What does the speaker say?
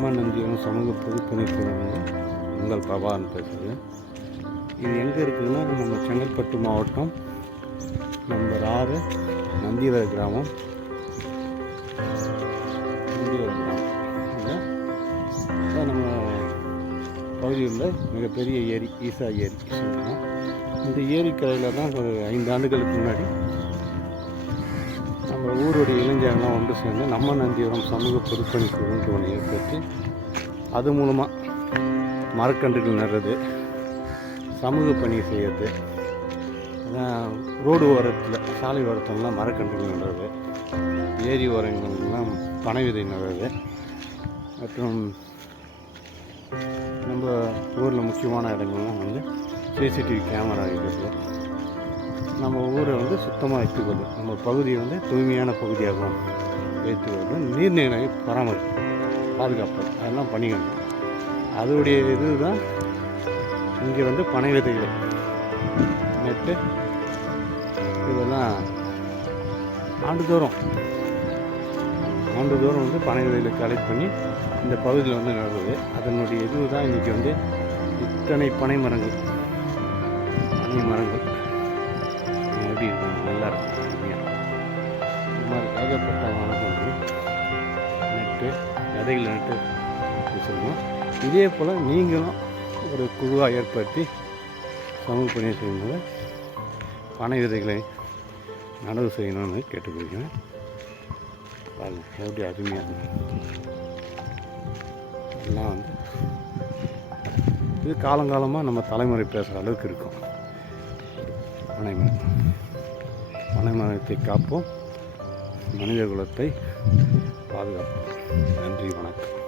சமூக பொதுப்பணித்துறை உங்கள் பவான் பேசுகிறேன் இது எங்கே இருக்குதுன்னா நம்ம செங்கல்பட்டு மாவட்டம் நம்பர் ஆறு நந்திவர கிராமம். நந்திவர கிராமம். நம்ம பகுதியில் உள்ள மிகப்பெரிய ஏரி ஈசா ஏரி. சொல்லலாம் இந்த ஏரிக்கரையில் தான் ஒரு ஐந்து ஆண்டுகளுக்கு முன்னாடி நம்ம ஊருடைய இளைஞர்கள்லாம் ஒன்று சேர்ந்து நம்ம நந்திவரம் சமூக பொதுப்பணி குழுன்னு ஒன்று ஏற்படுத்தி அது மூலமாக மரக்கன்றுகள் நடுறது சமூக பணி செய்யறது ரோடு ஓரத்தில் சாலை ஓரத்துலலாம் மரக்கன்றுகள் நடுறது ஏரி ஓரங்கள்லாம் பனை விதை நடுறது மற்றும் நம்ம ஊரில் முக்கியமான இடங்கள்லாம் வந்து சிசிடிவி கேமரா இருக்கிறது நம்ம ஊரை வந்து சுத்தமாக வைத்துக்கொள்ளும் நம்ம பகுதியை வந்து தூய்மையான பகுதியாகவும் வைத்துக்கொள்ளும் நீர்நிலை பராமரிப்பு பாதுகாப்பு அதெல்லாம் பண்ணிக்கணும். அதோடைய இதுதான் இங்கே வந்து பனை விதைகள் நெட்டு இதெல்லாம் ஆண்டுதோறும் ஆண்டுதோறும் வந்து பனை விதைகளை கலெக்ட் பண்ணி இந்த பகுதியில் வந்து நடுறது அதனுடைய இது தான் இன்றைக்கி வந்து இத்தனை பனை மரங்கள் ஏகப்பட்ட மரங்கள் நட்டு விதைகள் நட்டு சொல்லுவோம் இதே போல் நீங்களும் ஒரு குழுவாக ஏற்படுத்தி சமூக பணியை செய்யும்போது பனை விதைகளை நடவு செய்யணும்னு கேட்டுக்கொள்கிறேன். பாருங்கள் எப்படி அருமையாக இருக்கும் எல்லாம் வந்து இது காலங்காலமாக நம்ம தலைமுறை பேசுகிற அளவுக்கு இருக்கும். பனைமரம் பனைமரத்தை காப்போம். மனித குலத்தை பாதுகாப்போம். நன்றி வணக்கம்.